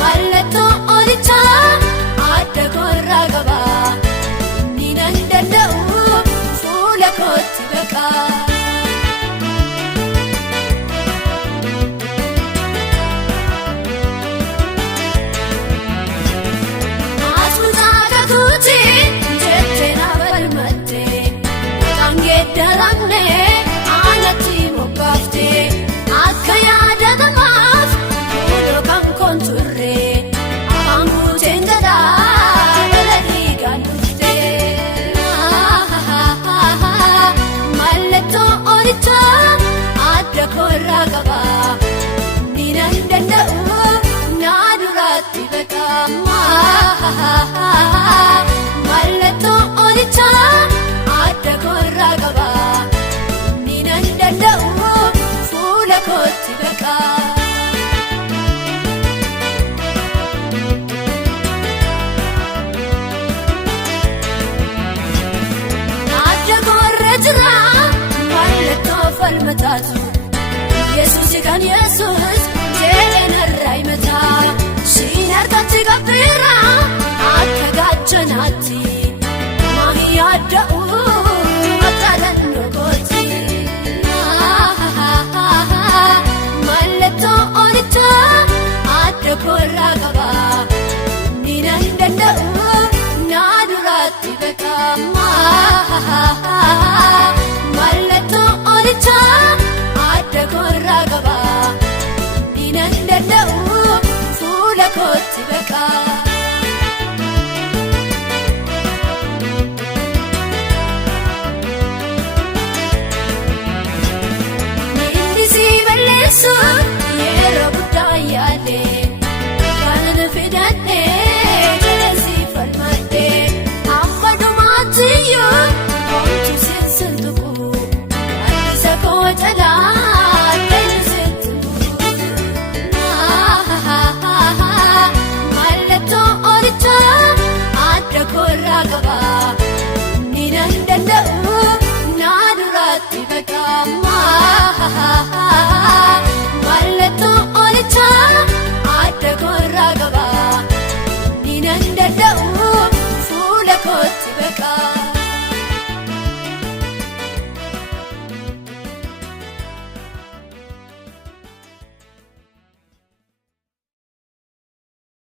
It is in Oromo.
mallattoo olicha adda koorraa qaba inni nan danda'u fuula kootti baqa. Mallattoo olicha adda koorraa qaba inni nan danda'u fuula kootti baqa. Adda koorra jira mallattoo falmataatu Yesuus kan Yesuus jedhee narraa himata. Siin harkatti qabbeera akka gaachanaatti mahi yaadda'u mataalannoo kooti. Mallattoo olicha adda koorraa qaba inni nan danda'u naa duraatti baqa. Mallattoo olicha adda koorraa qaba inni nan danda'u fuula kootti baqa. Inni si balleessu